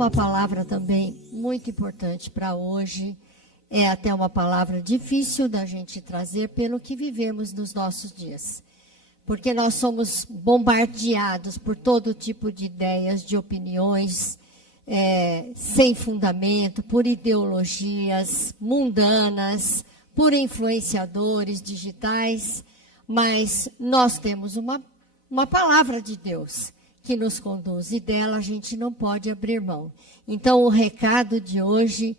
uma palavra também muito importante para hoje. É até uma palavra difícil da gente trazer pelo que vivemos nos nossos dias. Porque nós somos bombardeados por todo tipo de ideias, de opiniões, sem fundamento, por ideologias mundanas, por influenciadores digitais, mas nós temos uma palavra de Deus que nos conduz, e dela a gente não pode abrir mão. Então, o recado de hoje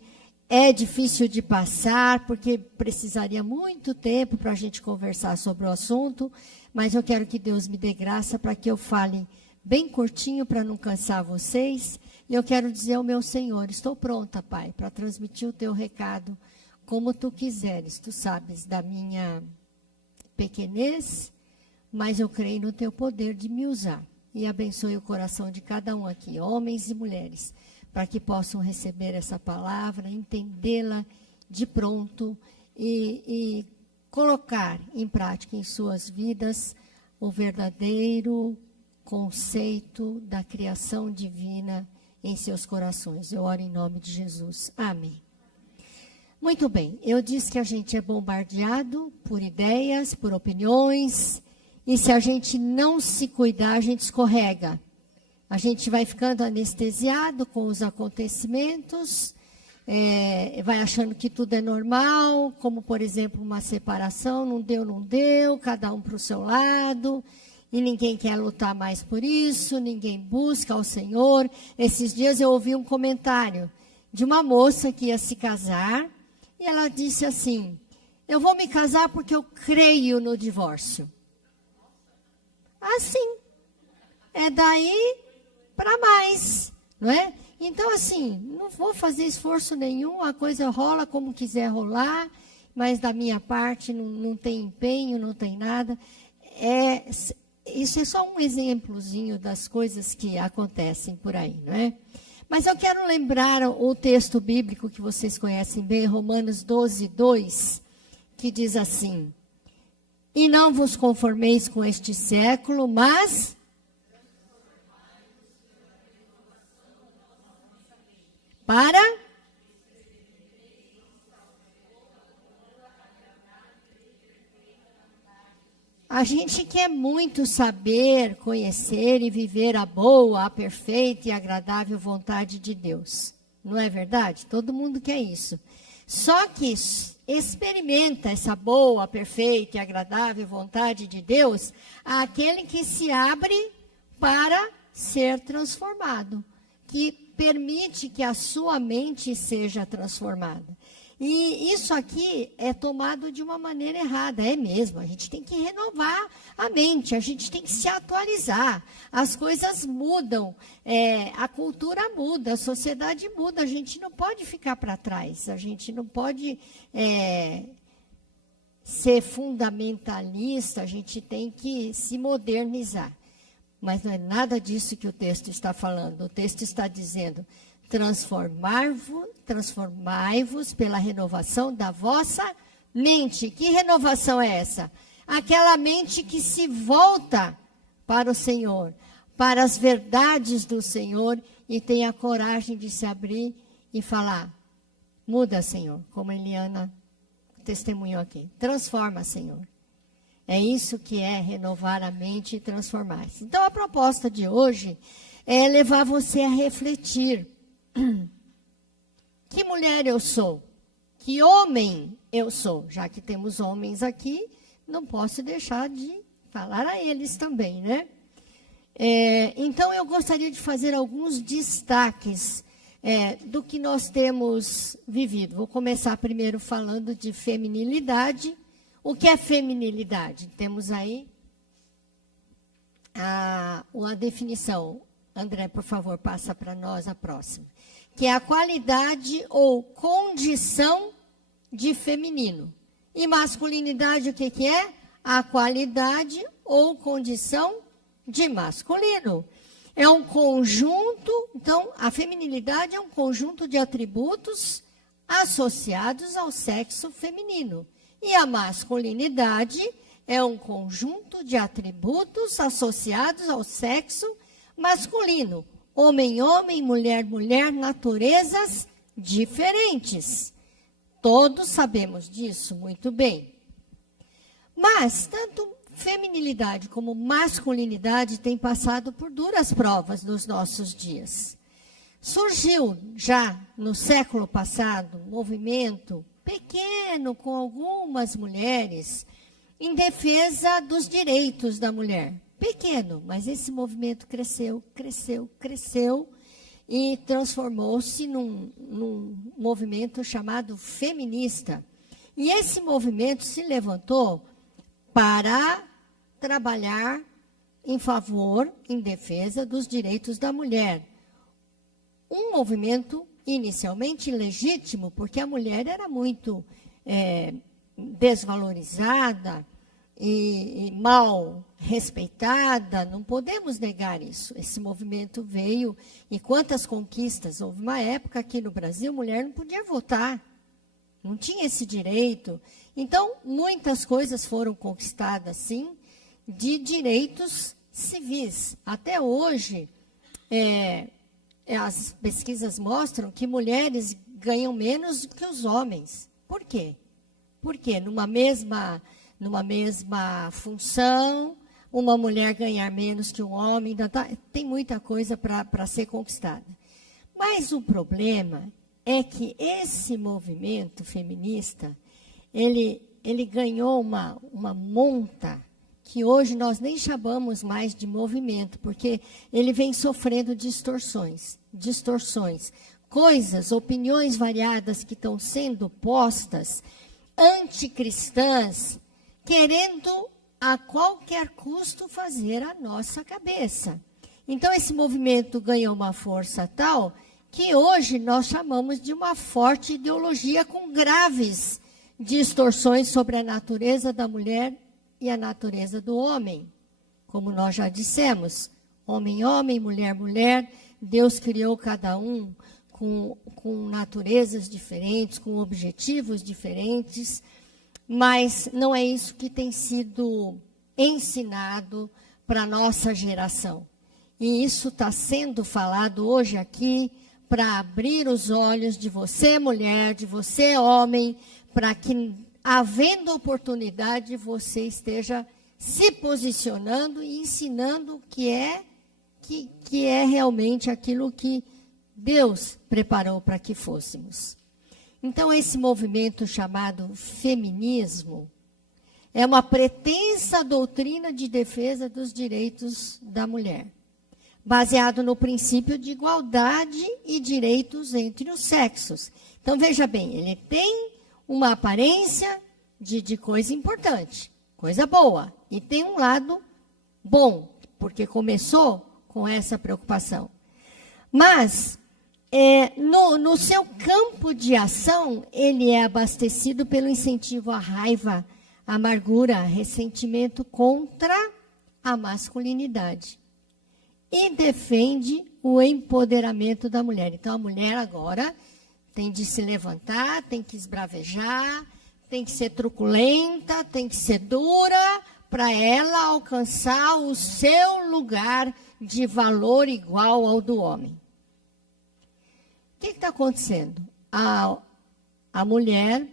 é difícil de passar, porque precisaria muito tempo para a gente conversar sobre o assunto, mas eu quero que Deus me dê graça para que eu fale bem curtinho, para não cansar vocês. E eu quero dizer ao meu Senhor, estou pronta, Pai, para transmitir o teu recado como tu quiseres. Tu sabes da minha pequenez, mas eu creio no teu poder de me usar. E abençoe o coração de cada um aqui, homens e mulheres, para que possam receber essa palavra, entendê-la de pronto e colocar em prática em suas vidas o verdadeiro conceito da criação divina em seus corações. Eu oro em nome de Jesus. Amém. Muito bem, eu disse que a gente é bombardeado por ideias, por opiniões, e se a gente não se cuidar, a gente escorrega. A gente vai ficando anestesiado com os acontecimentos, vai achando que tudo é normal, como, por exemplo, uma separação, não deu, cada um para o seu lado, e ninguém quer lutar mais por isso, ninguém busca ao Senhor. Esses dias eu ouvi um comentário de uma moça que ia se casar, e ela disse assim, eu vou me casar porque eu creio no divórcio. Assim, é daí para mais, não é? Então, assim, não vou fazer esforço nenhum, a coisa rola como quiser rolar, mas da minha parte não tem empenho, não tem nada. Isso é só um exemplozinho das coisas que acontecem por aí, não é? Mas eu quero lembrar o texto bíblico que vocês conhecem bem, Romanos 12, 2, que diz assim, e não vos conformeis com este século, mas para a gente quer muito saber, conhecer e viver a boa, a perfeita e agradável vontade de Deus. Não é verdade? Todo mundo quer isso. Só que experimenta essa boa, perfeita e agradável vontade de Deus aquele que se abre para ser transformado, que permite que a sua mente seja transformada. E isso aqui é tomado de uma maneira errada, é mesmo. A gente tem que renovar a mente, a gente tem que se atualizar. As coisas mudam, a cultura muda, a sociedade muda. A gente não pode ficar para trás, a gente não pode ser fundamentalista, a gente tem que se modernizar. Mas não é nada disso que o texto está falando. O texto está dizendo, transformai-vos pela renovação da vossa mente. Que renovação é essa? Aquela mente que se volta para o Senhor, para as verdades do Senhor e tem a coragem de se abrir e falar, muda, Senhor, como Eliana testemunhou aqui. Transforma, Senhor. É isso que é renovar a mente e transformar-se. Então, a proposta de hoje é levar você a refletir. Que mulher eu sou? Que homem eu sou? Já que temos homens aqui, não posso deixar de falar a eles também, né? Então, eu gostaria de fazer alguns destaques do que nós temos vivido. Vou começar primeiro falando de feminilidade. O que é feminilidade? Temos aí uma definição. André, por favor, passa para nós a próxima. Que é a qualidade ou condição de feminino. E masculinidade, o que é? A qualidade ou condição de masculino. É um conjunto, então, a feminilidade é um conjunto de atributos associados ao sexo feminino. E a masculinidade é um conjunto de atributos associados ao sexo masculino. homem, homem, mulher, mulher, naturezas diferentes. Todos sabemos disso muito bem. Mas, tanto feminilidade como masculinidade têm passado por duras provas nos nossos dias. Surgiu já no século passado um movimento pequeno com algumas mulheres em defesa dos direitos da mulher. Pequeno, mas esse movimento cresceu, cresceu, cresceu e transformou-se num movimento chamado feminista. E esse movimento se levantou para trabalhar em favor, em defesa dos direitos da mulher. Um movimento inicialmente legítimo, porque a mulher era muito desvalorizada e mal respeitada, não podemos negar isso. Esse movimento veio, e quantas conquistas. Houve uma época aqui no Brasil, mulher não podia votar, não tinha esse direito. Então, muitas coisas foram conquistadas, sim, de direitos civis. Até hoje, as pesquisas mostram que mulheres ganham menos que os homens. Por quê? Porque numa mesma função, uma mulher ganhar menos que um homem, tem muita coisa para ser conquistada. Mas o problema é que esse movimento feminista, ele ganhou uma monta que hoje nós nem chamamos mais de movimento, porque ele vem sofrendo distorções, coisas, opiniões variadas que estão sendo postas, anticristãs, querendo a qualquer custo fazer a nossa cabeça. Então, esse movimento ganhou uma força tal que hoje nós chamamos de uma forte ideologia com graves distorções sobre a natureza da mulher e a natureza do homem. Como nós já dissemos, homem, homem, mulher, mulher, Deus criou cada um com naturezas diferentes, com objetivos diferentes, mas não é isso que tem sido ensinado para a nossa geração. E isso está sendo falado hoje aqui para abrir os olhos de você, mulher, de você, homem, para que, havendo oportunidade, você esteja se posicionando e ensinando o que é realmente aquilo que Deus preparou para que fôssemos. Então, esse movimento chamado feminismo é uma pretensa doutrina de defesa dos direitos da mulher, baseado no princípio de igualdade e direitos entre os sexos. Então, veja bem, ele tem uma aparência de coisa importante, coisa boa, e tem um lado bom, porque começou com essa preocupação. Mas, no seu campo de ação, ele é abastecido pelo incentivo à raiva, amargura, ressentimento contra a masculinidade. E defende o empoderamento da mulher. Então, a mulher agora tem de se levantar, tem que esbravejar, tem que ser truculenta, tem que ser dura, para ela alcançar o seu lugar de valor igual ao do homem. O que está acontecendo? A mulher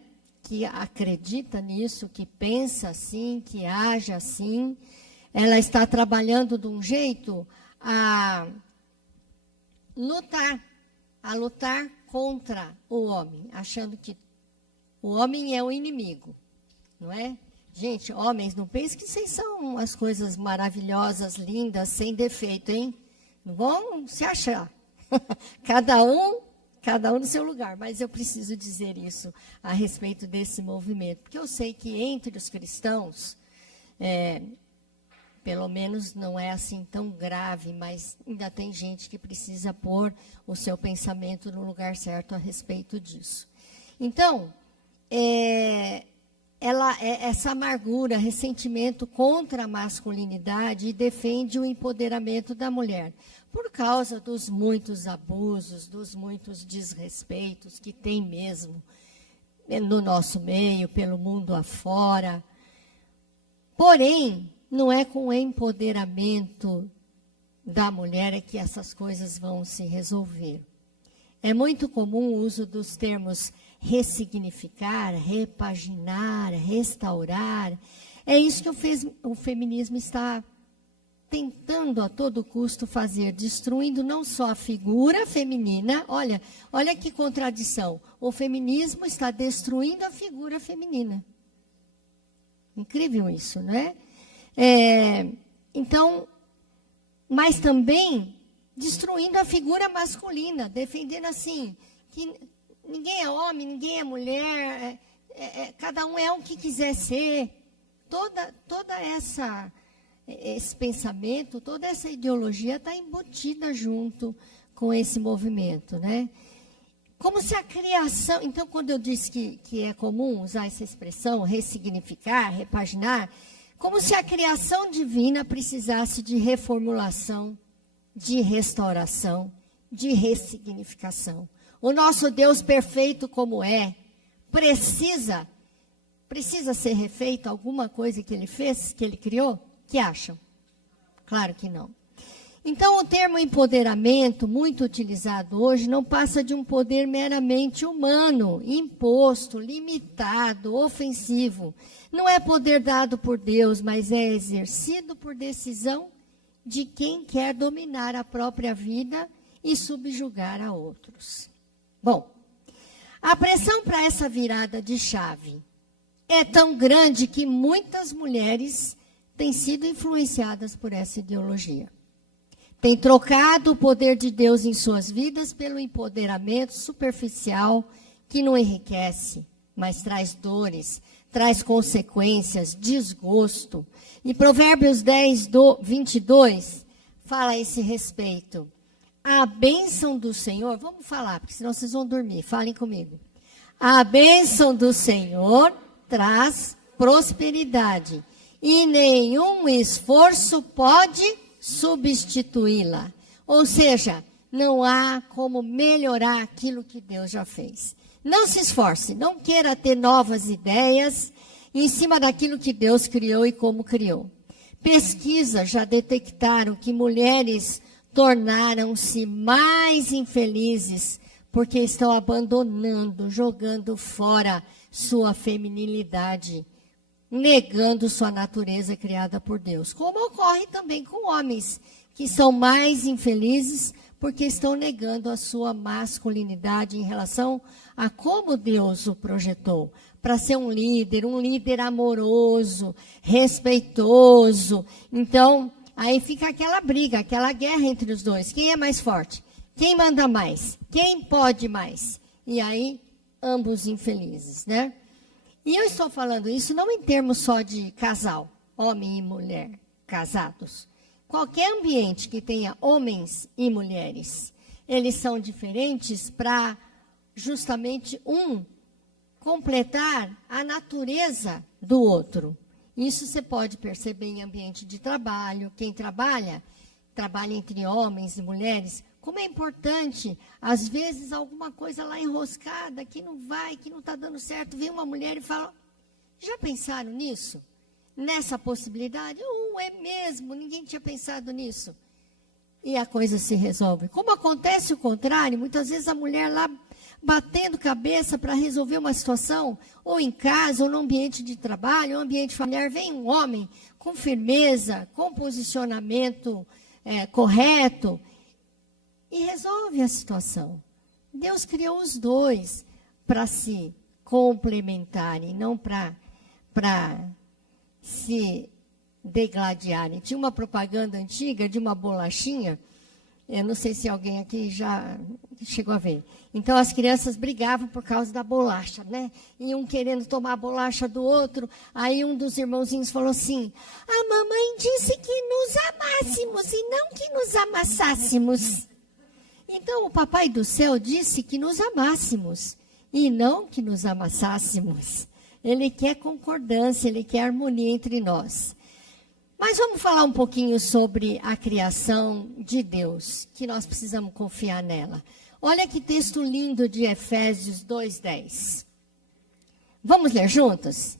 que acredita nisso, que pensa assim, que age assim, ela está trabalhando de um jeito a lutar contra o homem, achando que o homem é o inimigo, não é? Gente, homens, não pensem que vocês são as coisas maravilhosas, lindas, sem defeito, hein? Não vão se achar. Cada um no seu lugar. Mas eu preciso dizer isso a respeito desse movimento, porque eu sei que entre os cristãos, pelo menos não é assim tão grave, mas ainda tem gente que precisa pôr o seu pensamento no lugar certo a respeito disso. Então, essa amargura, ressentimento contra a masculinidade, defende o empoderamento da mulher, por causa dos muitos abusos, dos muitos desrespeitos que tem mesmo no nosso meio, pelo mundo afora. Porém, não é com o empoderamento da mulher é que essas coisas vão se resolver. É muito comum o uso dos termos ressignificar, repaginar, restaurar. É isso que o feminismo está tentando a todo custo fazer, destruindo não só a figura feminina. Olha que contradição. O feminismo está destruindo a figura feminina. Incrível isso, né? Então, mas também destruindo a figura masculina, defendendo assim, que ninguém é homem, ninguém é mulher, cada um é o que quiser ser. Toda esse pensamento, toda essa ideologia está embutida junto com esse movimento, né? Como se a criação... Então, quando eu disse que é comum usar essa expressão, ressignificar, repaginar, como se a criação divina precisasse de reformulação, de restauração, de ressignificação. O nosso Deus perfeito como precisa ser refeito alguma coisa que ele fez, que ele criou? Que acham? Claro que não. Então, o termo empoderamento, muito utilizado hoje, não passa de um poder meramente humano, imposto, limitado, ofensivo. Não é poder dado por Deus, mas é exercido por decisão de quem quer dominar a própria vida e subjugar a outros. Bom, a pressão para essa virada de chave é tão grande que muitas mulheres têm sido influenciadas por essa ideologia. Têm trocado o poder de Deus em suas vidas pelo empoderamento superficial que não enriquece, mas traz dores, traz consequências, desgosto. E Provérbios 10:22 fala a esse respeito. A bênção do Senhor, vamos falar, porque senão vocês vão dormir, falem comigo. A bênção do Senhor traz prosperidade e nenhum esforço pode substituí-la. Ou seja, não há como melhorar aquilo que Deus já fez. Não se esforce, não queira ter novas ideias em cima daquilo que Deus criou e como criou. Pesquisas já detectaram que mulheres tornaram-se mais infelizes porque estão abandonando, jogando fora sua feminilidade, negando sua natureza criada por Deus. Como ocorre também com homens que são mais infelizes porque estão negando a sua masculinidade em relação a como Deus o projetou, para ser um líder amoroso, respeitoso. Então, aí fica aquela briga, aquela guerra entre os dois. Quem é mais forte? Quem manda mais? Quem pode mais? E aí, ambos infelizes, né? E eu estou falando isso não em termos só de casal, homem e mulher, casados. Qualquer ambiente que tenha homens e mulheres, eles são diferentes para justamente um completar a natureza do outro. Isso você pode perceber em ambiente de trabalho. Quem trabalha entre homens e mulheres, como é importante, às vezes, alguma coisa lá enroscada, que não vai, que não está dando certo, vem uma mulher e fala, já pensaram nisso? Nessa possibilidade? É mesmo, ninguém tinha pensado nisso. E a coisa se resolve. Como acontece o contrário, muitas vezes a mulher lá batendo cabeça para resolver uma situação, ou em casa, ou no ambiente de trabalho, ou ambiente familiar, vem um homem com firmeza, com posicionamento correto, e resolve a situação. Deus criou os dois para se complementarem, não para se degladiarem. Tinha uma propaganda antiga de uma bolachinha, eu não sei se alguém aqui já chegou a ver. Então, as crianças brigavam por causa da bolacha, né? E um querendo tomar a bolacha do outro. Aí um dos irmãozinhos falou assim, a mamãe disse que nos amássemos e não que nos amassássemos. Então, o Papai do Céu disse que nos amássemos e não que nos amassássemos. Ele quer concordância, ele quer harmonia entre nós. Mas vamos falar um pouquinho sobre a criação de Deus, que nós precisamos confiar nela. Olha que texto lindo de Efésios 2:10. Vamos ler juntos?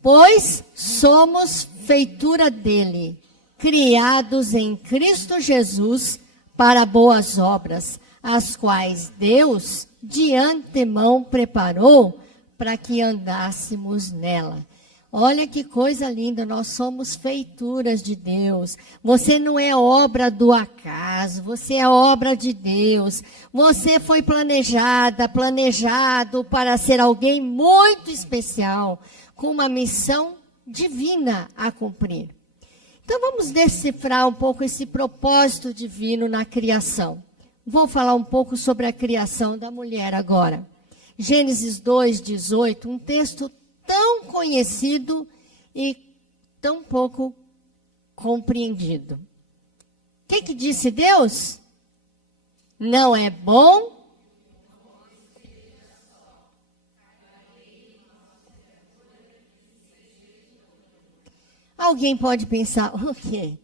Pois somos feitura dele, criados em Cristo Jesus para boas obras, as quais Deus de antemão preparou para que andássemos nela. Olha que coisa linda, nós somos feituras de Deus. Você não é obra do acaso, você é obra de Deus. Você foi planejado para ser alguém muito especial, com uma missão divina a cumprir. Então vamos decifrar um pouco esse propósito divino na criação. Vou falar um pouco sobre a criação da mulher agora. Gênesis 2:18, um texto tão conhecido e tão pouco compreendido. O que disse Deus? Não é bom Alguém pode pensar, o quê?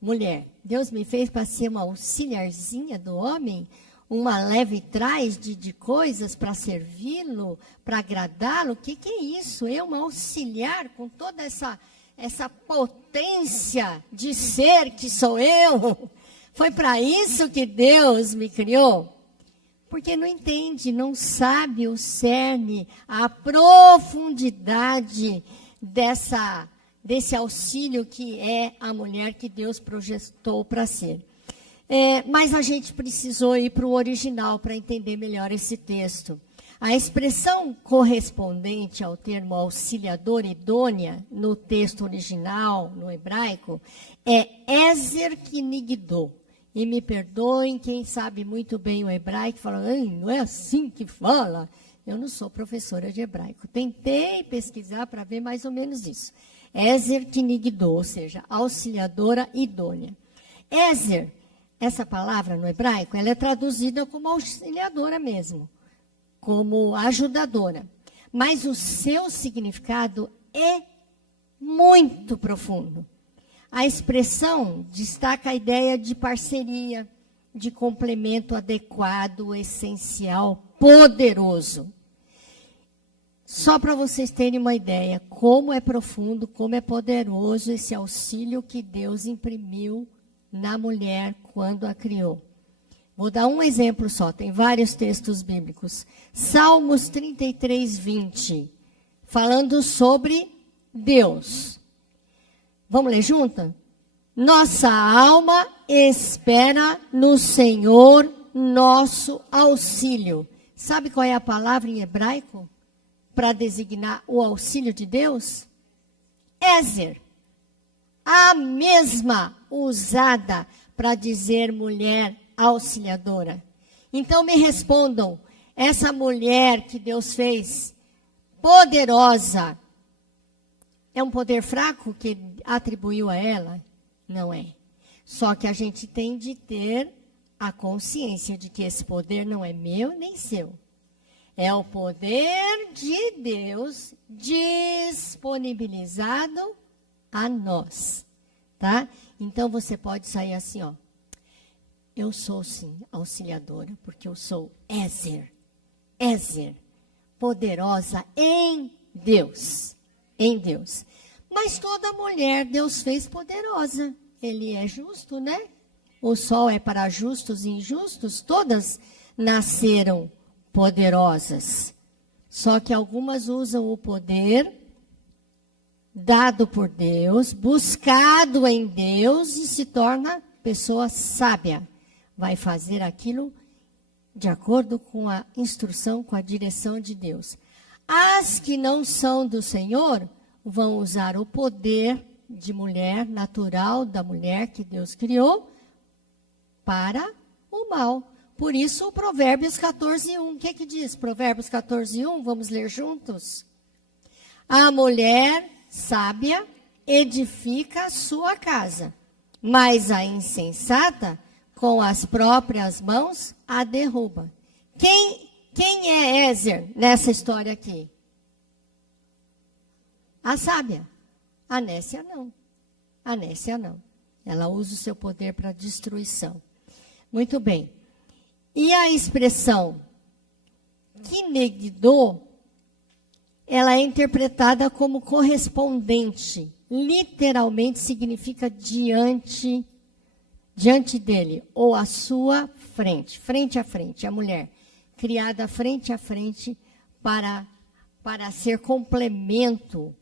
Mulher, Deus me fez para ser uma auxiliarzinha do homem? Uma leve trás de coisas para servi-lo, para agradá-lo? O que é isso? Eu, uma auxiliar com toda essa potência de ser que sou eu? Foi para isso que Deus me criou? Porque não entende, não sabe o cerne, a profundidade desse auxílio que é a mulher que Deus projetou para ser. Mas a gente precisou ir para o original para entender melhor esse texto. A expressão correspondente ao termo auxiliadora idônea no texto original, no hebraico, é Ezer Kinigdo. E me perdoem quem sabe muito bem o hebraico, fala, não é assim que fala. Eu não sou professora de hebraico. Tentei pesquisar para ver mais ou menos isso. Ezer Kinigdo, ou seja, auxiliadora idônea. Ezer, essa palavra no hebraico, ela é traduzida como auxiliadora mesmo, como ajudadora. Mas o seu significado é muito profundo. A expressão destaca a ideia de parceria, de complemento adequado, essencial, poderoso. Só para vocês terem uma ideia, como é profundo, como é poderoso esse auxílio que Deus imprimiu na mulher quando a criou. Vou dar um exemplo só, tem vários textos bíblicos. Salmos 33:20, falando sobre Deus. Vamos ler junto? Nossa alma espera no Senhor nosso auxílio. Sabe qual é a palavra em hebraico para designar o auxílio de Deus? Ezer. A mesma usada para dizer mulher auxiliadora. Então me respondam, essa mulher que Deus fez, poderosa, é um poder fraco que atribuiu a ela? Não é. Só que a gente tem de ter a consciência de que esse poder não é meu nem seu. É o poder de Deus disponibilizado a nós, tá? Então você pode sair assim, ó. Eu sou sim auxiliadora, porque eu sou Ezer, poderosa em Deus, Mas toda mulher Deus fez poderosa. Ele é justo, né? O sol é para justos e injustos, todas nasceram poderosas. Só que algumas usam o poder dado por Deus, buscado em Deus e se torna pessoa sábia. Vai fazer aquilo de acordo com a instrução, com a direção de Deus. As que não são do Senhor vão usar o poder de mulher, natural da mulher que Deus criou, para o mal. Por isso, o Provérbios 14:1. O que diz? Provérbios 14:1, vamos ler juntos? A mulher sábia edifica a sua casa, mas a insensata, com as próprias mãos, a derruba. Quem é Ezer nessa história aqui? A sábia. A nécia não. A nécia não. Ela usa o seu poder para destruição. Muito bem. E a expressão Kinegdo, ela é interpretada como correspondente, literalmente significa diante dele, ou à sua frente, frente a frente, a mulher, criada frente a frente para ser complemento,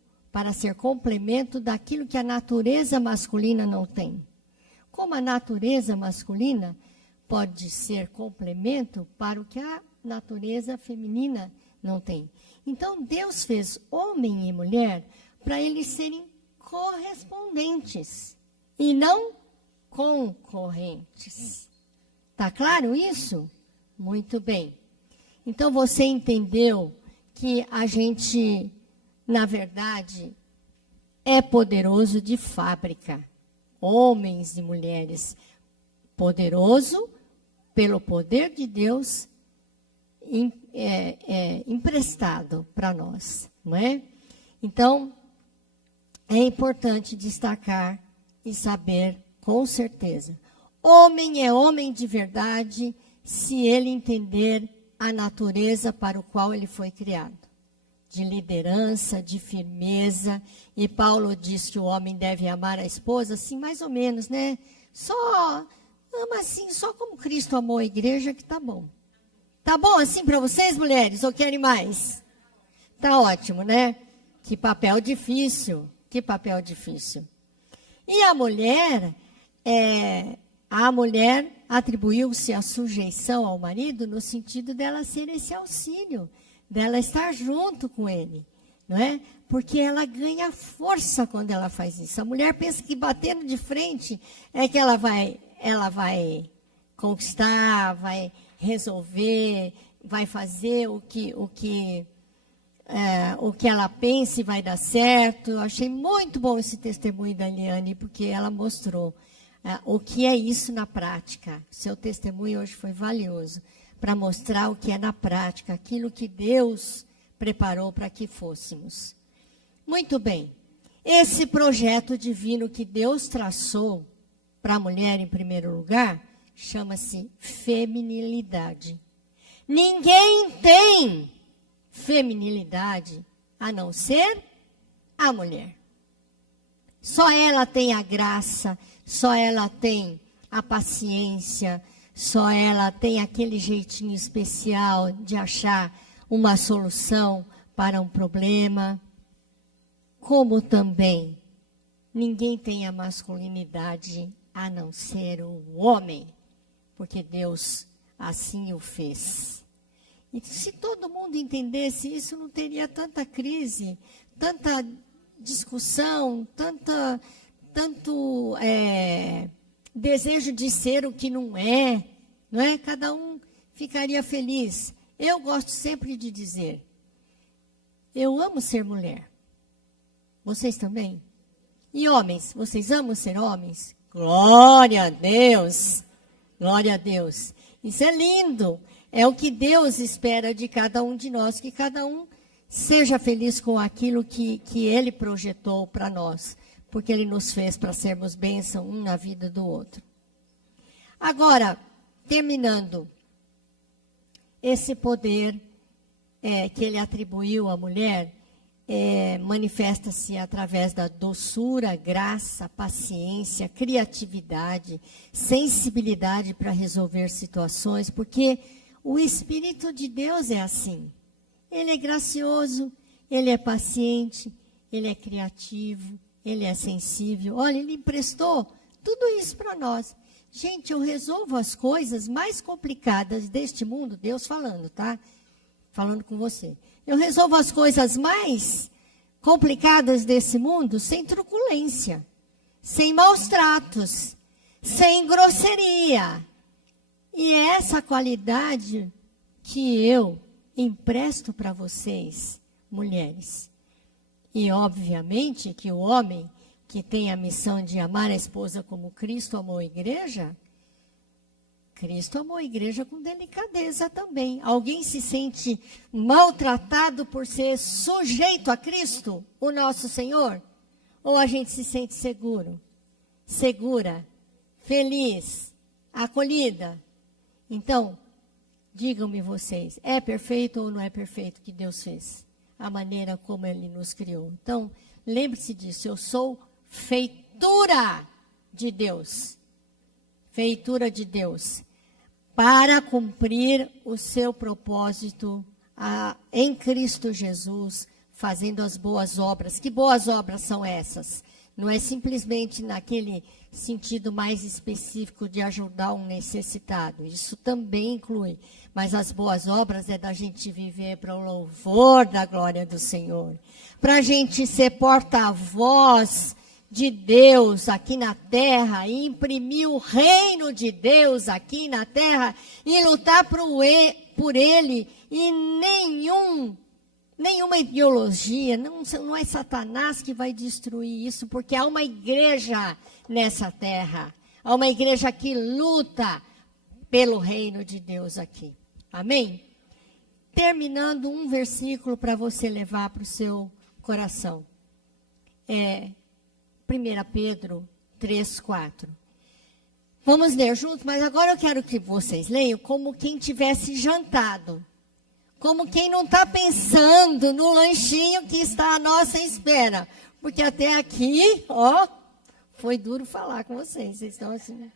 daquilo que a natureza masculina não tem. Como a natureza masculina pode ser complemento para o que a natureza feminina não tem. Então, Deus fez homem e mulher para eles serem correspondentes e não concorrentes. Tá claro isso? Muito bem. Então, você entendeu que a gente, na verdade, é poderoso de fábrica. Homens e mulheres, poderoso pelo poder de Deus emprestado para nós, não é? Então, é importante destacar e saber com certeza. Homem é homem de verdade se ele entender a natureza para o qual ele foi criado. De liderança, de firmeza. E Paulo diz que o homem deve amar a esposa, assim, mais ou menos, né? Só ama assim, só como Cristo amou a igreja, que tá bom. Tá bom assim para vocês, mulheres? Ou querem mais? Tá ótimo, né? Que papel difícil. Que papel difícil. E a mulher atribuiu-se a sujeição ao marido no sentido dela ser esse auxílio, dela estar junto com ele, não é? Porque ela ganha força quando ela faz isso. A mulher pensa que batendo de frente é que ela vai conquistar, vai resolver, vai fazer o que ela pensa e vai dar certo. Eu achei muito bom esse testemunho da Eliane, porque ela mostrou o que é isso na prática. Seu testemunho hoje foi valioso para mostrar o que é na prática, aquilo que Deus preparou para que fôssemos. Muito bem. Esse projeto divino que Deus traçou para a mulher, em primeiro lugar, chama-se feminilidade. Ninguém tem feminilidade a não ser a mulher. Só ela tem a graça, só ela tem a paciência, só ela tem aquele jeitinho especial de achar uma solução para um problema. Como também ninguém tem a masculinidade a não ser o homem, porque Deus assim o fez. E se todo mundo entendesse isso, não teria tanta crise, tanta discussão, tanto desejo de ser o que não é? Cada um ficaria feliz. Eu gosto sempre de dizer, eu amo ser mulher. Vocês também? E homens, vocês amam ser homens? Glória a Deus! Glória a Deus! Isso é lindo! É o que Deus espera de cada um de nós, que cada um seja feliz com aquilo que Ele projetou para nós, porque Ele nos fez para sermos bênção um na vida do outro. Agora, terminando, esse poder que Ele atribuiu à mulher manifesta-se através da doçura, graça, paciência, criatividade, sensibilidade para resolver situações, porque o Espírito de Deus é assim. Ele é gracioso, ele é paciente, ele é criativo, ele é sensível. Olha, ele emprestou tudo isso para nós. Gente, eu resolvo as coisas mais complicadas deste mundo, Deus falando, tá? Falando com você. Eu resolvo as coisas mais complicadas desse mundo sem truculência, sem maus tratos, sem grosseria. E é essa qualidade que eu empresto para vocês, mulheres. E, obviamente, que o homem que tem a missão de amar a esposa como Cristo amou a igreja, Cristo amou a igreja com delicadeza também. Alguém se sente maltratado por ser sujeito a Cristo, o nosso Senhor? Ou a gente se sente seguro, segura, feliz, acolhida? Então, digam-me vocês, é perfeito ou não é perfeito o que Deus fez? a maneira como Ele nos criou. Então, lembre-se disso, eu sou feitura de Deus. Feitura de Deus. Para cumprir o seu propósito em Cristo Jesus, fazendo as boas obras. Que boas obras são essas? Não é simplesmente naquele sentido mais específico de ajudar um necessitado. Isso também inclui. Mas as boas obras é da gente viver para o louvor da glória do Senhor. Para a gente ser porta-voz de Deus aqui na terra, e imprimir o reino de Deus aqui na terra, e lutar por Ele, e nenhuma ideologia, não é Satanás que vai destruir isso, porque há uma igreja nessa terra, há uma igreja que luta pelo reino de Deus aqui. Amém? Terminando um versículo para você levar para o seu coração. 1 Pedro 3:4. Vamos ler juntos, mas agora eu quero que vocês leiam como quem tivesse jantado. Como quem não está pensando no lanchinho que está à nossa espera. Porque até aqui, foi duro falar com vocês. Vocês estão assim.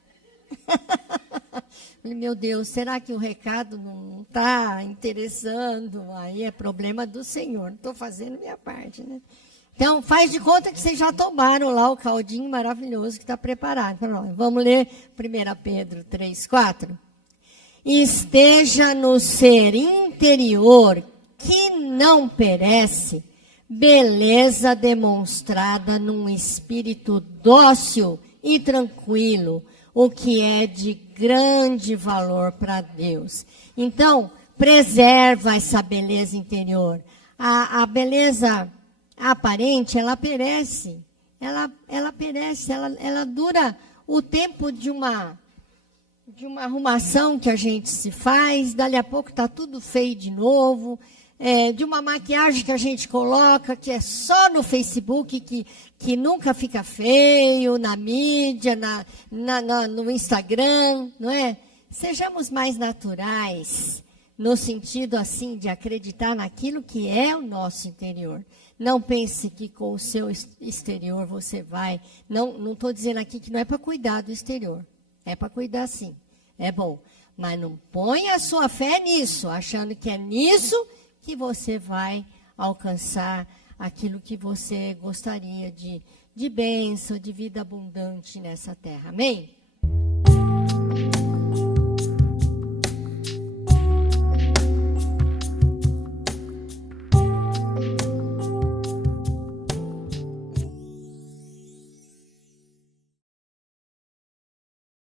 Meu Deus, será que o recado não está interessando? Aí é problema do Senhor. Não estou fazendo minha parte, né? Então, faz de conta que vocês já tomaram lá o caldinho maravilhoso que está preparado. Vamos ler 1 Pedro 3:4. Esteja no ser interior, que não perece, beleza demonstrada num espírito dócil e tranquilo, o que é de grande valor para Deus. Então, preserva essa beleza interior. A beleza aparente, ela perece. Ela perece, ela dura o tempo de uma arrumação que a gente se faz, dali a pouco está tudo feio de novo, de uma maquiagem que a gente coloca, que é só no Facebook, que nunca fica feio, na mídia, no Instagram, não é? Sejamos mais naturais, no sentido assim de acreditar naquilo que é o nosso interior. Não pense que com o seu exterior você vai... Não estou dizendo aqui que não é para cuidar do exterior. É para cuidar sim. É bom. Mas não ponha a sua fé nisso, achando que é nisso que você vai alcançar aquilo que você gostaria de bênção, de vida abundante nessa terra. Amém?